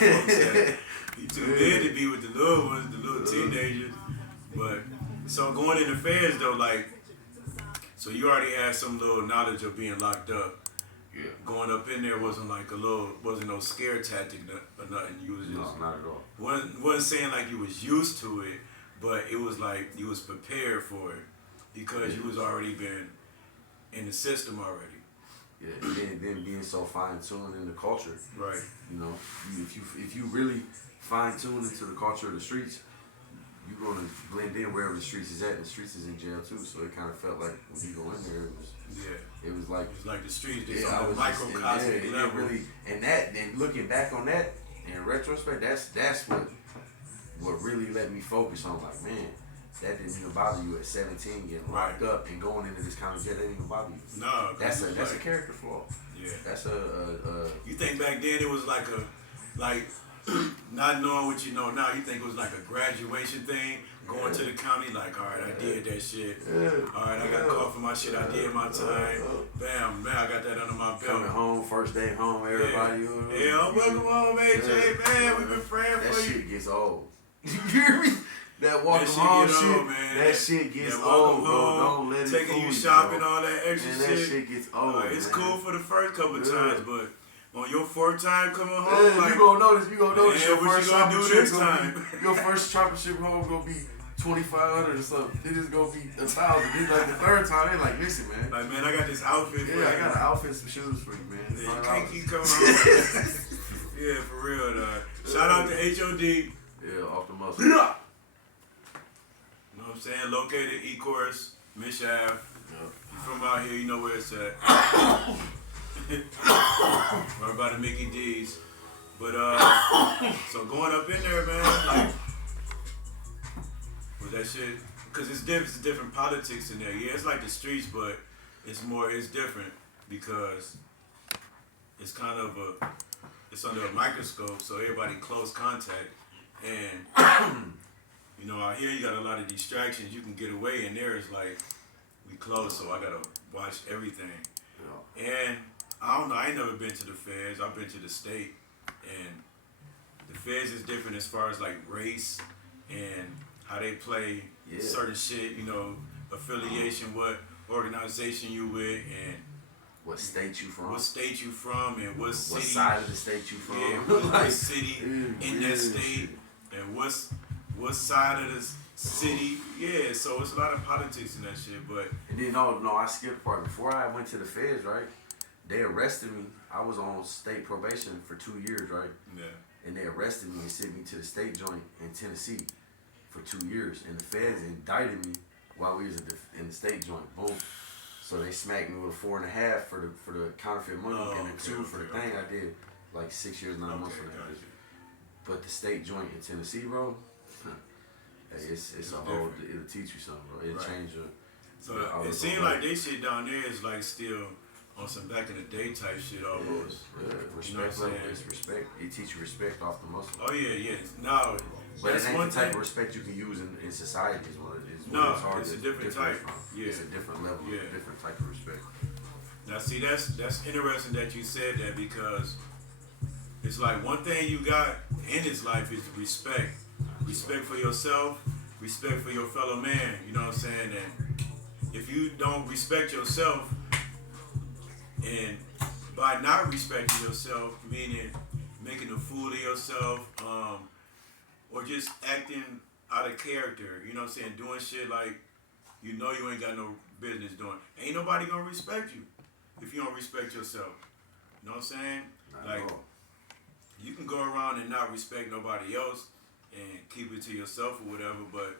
folks at. You too big to be with the little ones, the little teenagers. But so going in the feds though, like, so you already had some little knowledge of being locked up. Yeah. Going up in there wasn't like wasn't no scare tactic or nothing. You was just not at all. Wasn't saying like you was used to it, but it was like you was prepared for it because you was already been in the system already. Yeah, and then being so fine-tuned in the culture. Right. You know, if you really fine-tuned into the culture of the streets, you're going to blend in wherever the streets is at, and the streets is in jail too, so it kind of felt like when you go in there, it was like the streets, yeah, on a microcosmic level. Really, and looking back on that, in retrospect, that's what really let me focus on, like, man, that didn't even bother you at 17 getting locked up and going into this kind of jail. That didn't even bother you. No, that's a character flaw. Yeah, that's You think back then it was like not knowing what you know now. You think it was like a graduation thing, going to the county. Like, all right, I did that shit. All right, I got caught for my shit. I did my time. Bam, man, I got that under my belt. Coming home, first day home, everybody. Yeah, welcome home, AJ, man. We've been praying for you. That shit gets old. You hear me? That welcome home shit, man. That shit gets old, bro. Don't let it taking you shopping, all that extra shit. That shit gets old. It's cool for the first couple of times, but on your fourth time coming home, like, you gonna notice your first shopping trip time. Your first shopping trip home gonna be $2,500 or something. Then it's gonna be $1,000. Then like the third time, they like, listen, man. Like, man, I got this outfit for you. I got an outfit, some shoes for you, man. Yeah, you can't keep coming home. Yeah, for real, dog. Shout out to HOD. Yeah, off the muscle. You know what I'm saying? Located Ecorse, Mish Ave. Yeah. You from out here, you know where it's at. Right by the Mickey D's. But so going up in there, man, like, with that shit, cause it's different politics in there. Yeah, it's like the streets, but it's different because it's kind of it's under a microscope, so everybody close contact, and you know, out here you got a lot of distractions. You can get away, and there is like, we close, so I gotta watch everything. Yeah. And I don't know, I ain't never been to the feds. I've been to the state, and the feds is different as far as like race and how they play certain shit, you know, affiliation, what organization you with, and what state you from. What state you from, and what city. What side of the state you from. Yeah, what city in that state, and what side of the city. Yeah, so it's a lot of politics in that shit, but. And then, no, I skipped part. Before I went to the feds, right, they arrested me. I was on state probation for 2 years, right? Yeah. And they arrested me and sent me to the state joint in Tennessee for 2 years. And the feds indicted me while we was in the state joint. Boom. So they smacked me with a 4.5 for the counterfeit money, and a 2 for the thing I did, like 6 years, 9 months for that. But the state joint in Tennessee, bro, hey, it's a whole. It'll teach you something, bro. It'll change your. So it seems like they shit down there is like still on some back in the day type shit almost. Yeah, respect, you know it's respect. It teach you respect off the muscle. Oh yeah. No, but it ain't the type of respect you can use in society is what it is. No, it's a different type. Yeah. It's a different level, different type of respect. Now see, that's interesting that you said that, because it's like one thing you got in this life is respect. Respect for yourself, respect for your fellow man, you know what I'm saying? And if you don't respect yourself, and by not respecting yourself, meaning making a fool of yourself, or just acting out of character, you know what I'm saying? Doing shit like you know you ain't got no business doing. Ain't nobody gonna respect you if you don't respect yourself. You know what I'm saying? Like, you can go around and not respect nobody else and keep it to yourself or whatever, but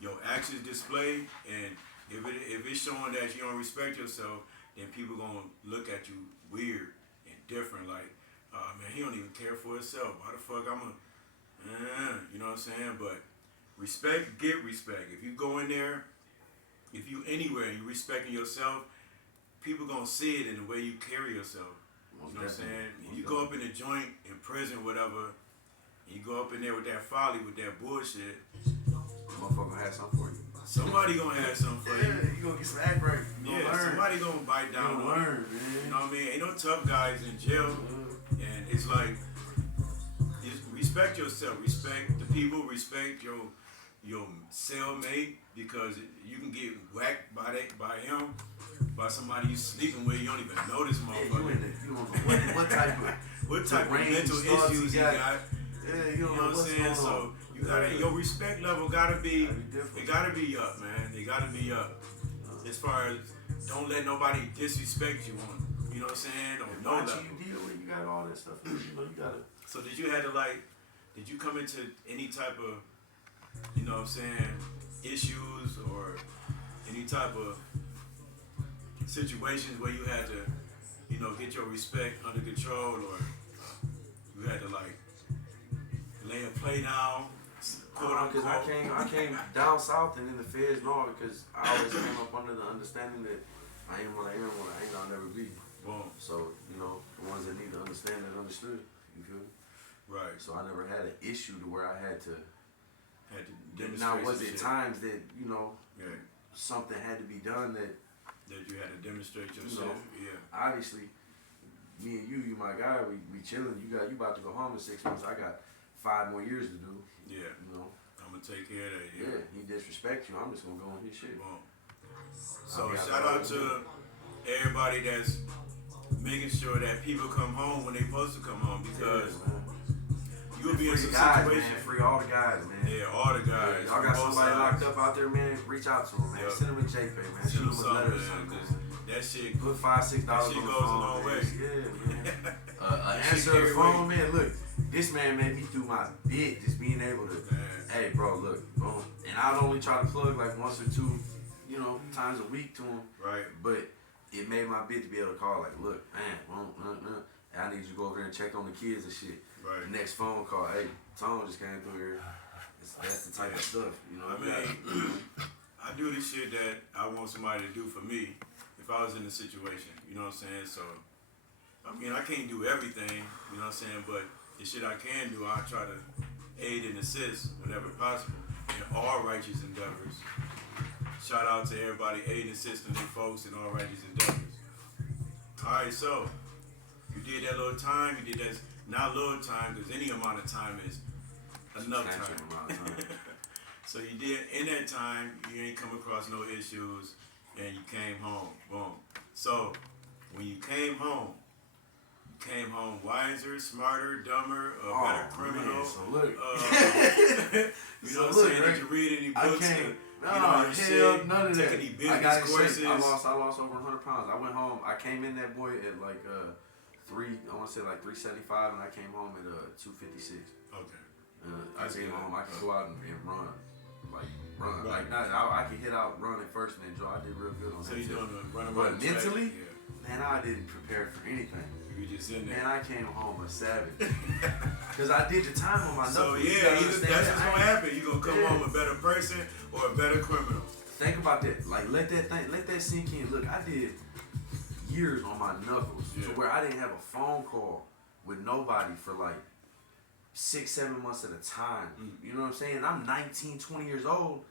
your actions display, and if it's showing that you don't respect yourself, then people gonna look at you weird and different, like, man, he don't even care for himself. Why the fuck you know what I'm saying? But respect, get respect. If you go in there, if you anywhere and you respecting yourself, people gonna see it in the way you carry yourself. You know what I'm saying? You go up in a joint, in prison, whatever, and you go up in there with that folly, with that bullshit, motherfucker gonna have something for you. Somebody gonna have something for you. You gonna get some act right. Somebody gonna bite down on you. You know what I mean? Ain't no tough guys in jail. And it's like, respect yourself, respect the people, respect your cellmate, because you can get whacked by him, by somebody you sleeping with. You don't even know this motherfucker. You don't know what type of what type of mental issues he got. Yeah, You know what I'm saying? So you gotta your respect level gotta be it gotta be up, man. It gotta be up. As far as don't let nobody disrespect you on, you know what I'm saying? On no level. You deal with, you got all that stuff. You know, you gotta. So did you have to did you come into any type of, you know what I'm saying, issues or any type of situations where you had to, you know, get your respect under control, or you had to lay a play down, quote unquote? Because I came down south and in the feds know because I always came up under the understanding that I am what I am, what I ain't, I'll never be. Boom. So, you know, the ones that need to understand that understood. You feel me? Right. So I never had an issue to where I had to demonstrate. Now was it shit. times that, you know, yeah, something had to be done that you had to demonstrate yourself? You know, yeah. Obviously, me and you my guy, we chilling. You about to go home in 6 months. I got 5 more years to do. Yeah. You know. I'm gonna take care of that. Yeah. He disrespect you. I'm just gonna go on his shit. Boom. So shout out to everybody that's making sure that people come home when they supposed to come home, because you'll be in some situation. Free all the guys, man. Yeah, all the guys. Y'all got somebody locked up out there, man. Reach out to them, man. Yep. Send them a JPay, man. Send them a letter or something, something. that shit. Put $5-6 that shit on the goes phone, a long way. Yeah, man. Answer the phone, man. Look, this man made me do my bit, just being able to. Hey, bro, look, boom. And I'd only try to plug like once or two, you know, times a week to him. Right. But it made my bit to be able to call, like, look, man, I need you to go over there and check on the kids and shit. Right. The next phone call, hey, Tom just came through here. That's the type of stuff, you know. I mean, I do the shit that I want somebody to do for me if I was in the situation. You know what I'm saying? So, I mean, I can't do everything. You know what I'm saying? But the shit I can do, I try to aid and assist whenever possible in all righteous endeavors. Shout out to everybody aiding and assisting their folks in all righteous endeavors. All right, so you did that little time. You did that, not a little time, because any amount of time is enough time. So you did, in that time, you ain't come across no issues, and you came home. Boom. So when you came home wiser, smarter, dumber, a better criminal. Man, so look. You know what I'm saying? Right? Did you read any books? None of that. Take any business courses? I lost over 100 pounds. I went home. I came in that boy at like I want to say like 375, and I came home at 256. Okay. I came home. I could go out and run. Run. Right. Like I could hit out running first and then I did real good on that. So you doing the running but mentally, yeah. man, I didn't prepare for anything. You just in there. Man, I came home a savage. Because I did the time on my knuckles. So yeah, that's what's gonna happen. You're gonna come home a better person or a better criminal. Think about that. Like let that sink in. Look, I did years on my knuckles to where I didn't have a phone call with nobody for like 6-7 months at a time. You know what I'm saying? I'm 19, 20 years old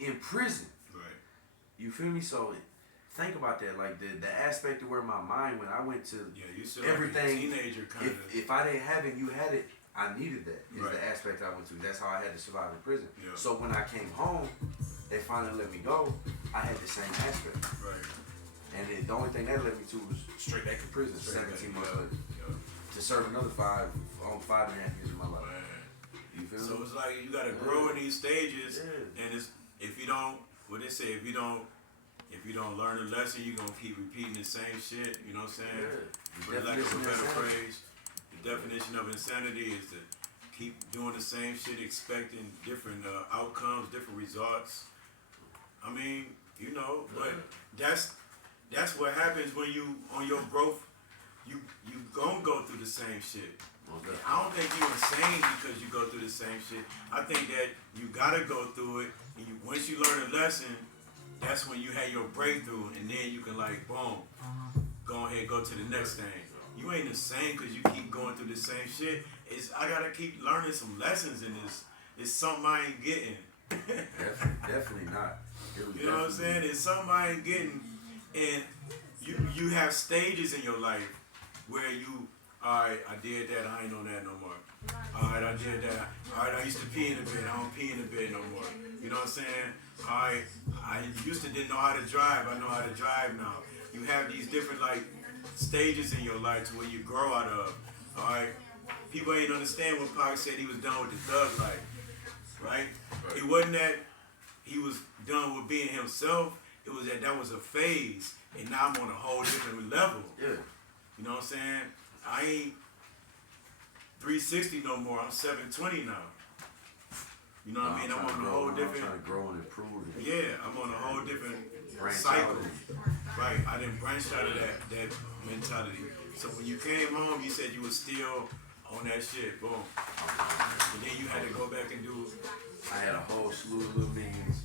in prison. Right. You feel me? So think about that. Like the aspect of where my mind went. I went to you still everything. Like a teenager kind of. If I didn't have it, you had it. I needed that. Is right. the aspect I went to. That's how I had to survive in prison. Yeah. So when I came home, they finally let me go. I had the same aspect. Right. And the only thing that led me to was straight back to prison. 17 months later. To serve another 5.5 years of my life. Man. You feel me? So it's like you gotta grow in these stages, and it's if you don't, what they say, if you don't learn a lesson, you're gonna keep repeating the same shit. You know what I'm saying? For lack of a better phrase, the definition of insanity is to keep doing the same shit, expecting different outcomes, different results. I mean, you know, but that's what happens when you on your growth. You gonna go through the same shit. I don't think you're insane because you go through the same shit. I think that you gotta go through it, and once you learn a lesson, that's when you have your breakthrough, and then you can like, boom, go ahead, go to the next thing. You ain't insane because you keep going through the same shit. I gotta keep learning some lessons in this. It's something I ain't getting. definitely not. You know what I'm saying? It's something I ain't getting, and you have stages in your life where you, all right, I did that, I ain't on that no more. Alright, I did that. Alright, I used to pee in the bed. I don't pee in the bed no more. You know what I'm saying? Alright, I used to didn't know how to drive. I know how to drive now. You have these different like stages in your life to where you grow out of. Alright? People ain't understand when Pac said he was done with the thug life. Right? It wasn't that he was done with being himself. It was that was a phase. And now I'm on a whole different level. Yeah. You know what I'm saying? I ain't 360 no more. I'm 720 now. You know what I mean? I'm on a whole different. I'm trying to grow and improve. Yeah, I'm on a whole different Branch cycle. out. Right, I didn't branch out of that mentality. So when you came home, you said you were still on that shit. Boom. And then you had to go back and do. I had a whole slew of little meetings.